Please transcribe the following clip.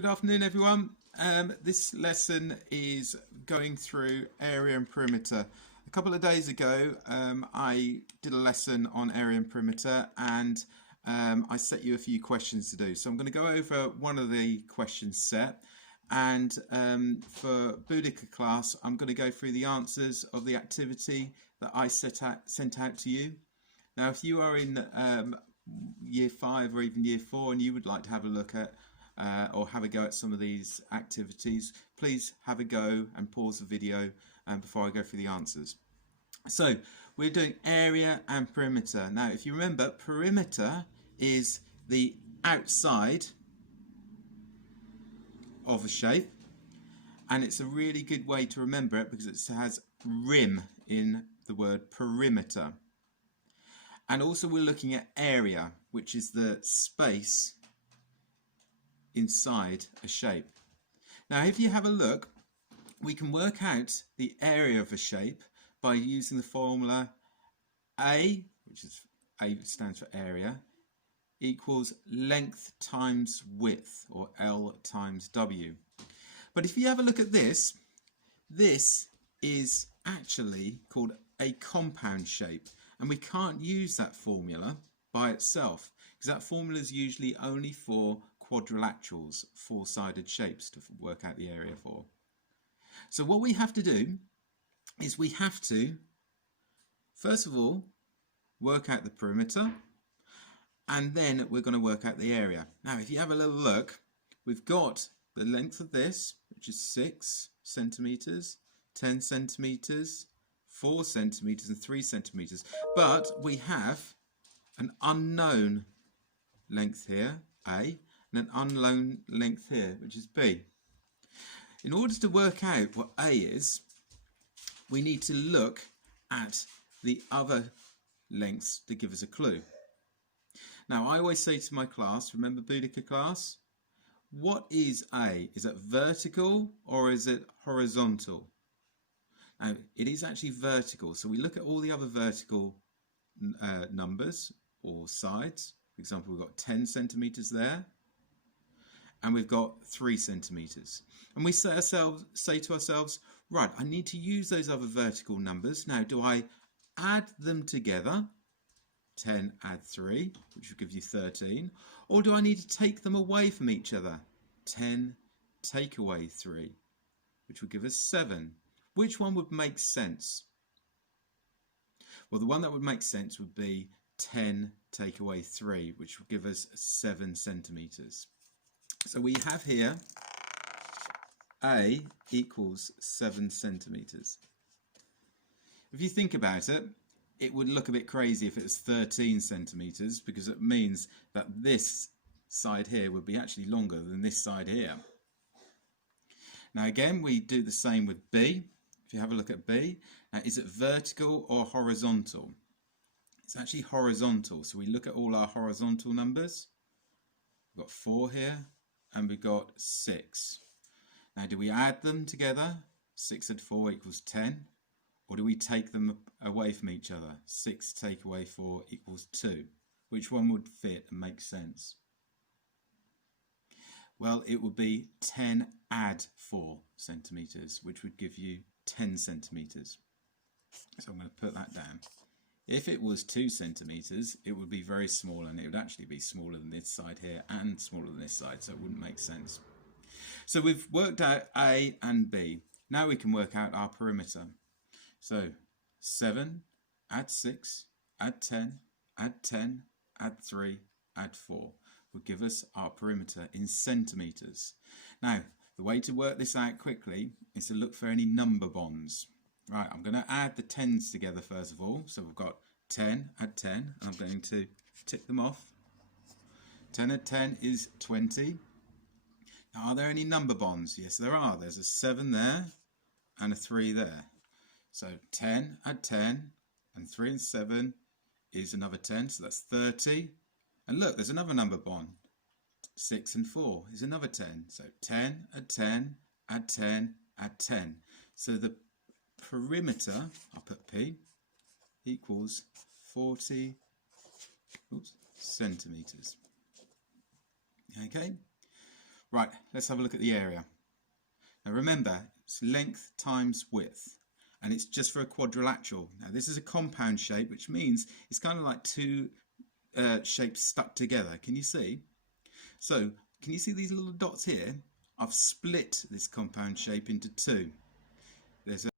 Good afternoon, everyone. This lesson is going through area and perimeter. A couple of days ago, I did a lesson on area and perimeter, and I set you a few questions to do. So I'm going to go over one of the questions set, and for Boudica class, I'm going to go through the answers of the activity that I sent out to you. Now, if you are in year 5 or even year 4 and you would like to have a look at or have a go at some of these activities, please have a go and pause the video before I go through the answers. So we're doing area and perimeter. Now, if you remember, perimeter is the outside of a shape, and it's a really good way to remember it because it has rim in the word perimeter. And also we're looking at area, which is the space inside a shape. Now, if you have a look, we can work out the area of a shape by using the formula A, which is A stands for area, equals length times width, or L times W. But if you have a look at this, this is actually called a compound shape, and we can't use that formula by itself because that formula is usually only for quadrilaterals, four-sided shapes to work out the area for. So what we have to do is we have to, first of all, work out the perimeter, and then we're going to work out the area. Now, if you have a little look, we've got the length of this, which is 6 centimeters, 10 centimeters, 4 centimeters, and 3 centimeters. But we have an unknown length here, A, and an unknown length here, which is B. In order to work out what A is, we need to look at the other lengths to give us a clue. Now, I always say to my class, remember Boudica class, what is A? Is it vertical or is it horizontal? Now, it is actually vertical, so we look at all the other vertical numbers or sides. For example, we've got 10 centimeters there, and we've got 3 centimeters. And we say to ourselves, right, I need to use those other vertical numbers. Now, do I add them together, 10 add 3, which will give you 13, or do I need to take them away from each other, 10 take away 3, which will give us 7. Which one would make sense? Well, the one that would make sense would be 10 take away 3, which would give us 7 centimeters. So we have here A equals 7 centimeters. If you think about it, it would look a bit crazy if it was 13 centimeters, because it means that this side here would be actually longer than this side here. Now again, we do the same with B. If you have a look at B, now is it vertical or horizontal? It's actually horizontal, so we look at all our horizontal numbers. We've got 4 here, and we've got 6. Now, do we add them together? 6 and 4 equals 10. Or do we take them away from each other? 6 take away 4 equals 2. Which one would fit and make sense? Well, it would be 10 add 4 centimeters, which would give you 10 centimeters. So I'm going to put that down. If it was 2 centimeters, it would be very small, and it would actually be smaller than this side here and smaller than this side, so it wouldn't make sense. So we've worked out A and B. Now we can work out our perimeter. So 7, add 6, add 10, add 10, add 3, add 4 will give us our perimeter in centimeters. Now, the way to work this out quickly is to look for any number bonds. Right, I'm going to add the 10s together first of all. So we've got 10, add 10, and I'm going to tick them off. 10 add 10 is 20. Now, are there any number bonds? Yes, there are. There's a 7 there and a 3 there. So 10 add 10, and 3 and 7 is another 10, so that's 30. And look, there's another number bond. 6 and 4 is another 10. So 10 add 10, add 10, add 10. So the perimeter, I'll put P, equals 40 centimeters. Okay, Right, let's have a look at the area. Now remember, it's length times width, and it's just for a quadrilateral. Now this is a compound shape, which means it's kind of like two shapes stuck together. Can you see? So, can you see these little dots here? I've split this compound shape into two. There's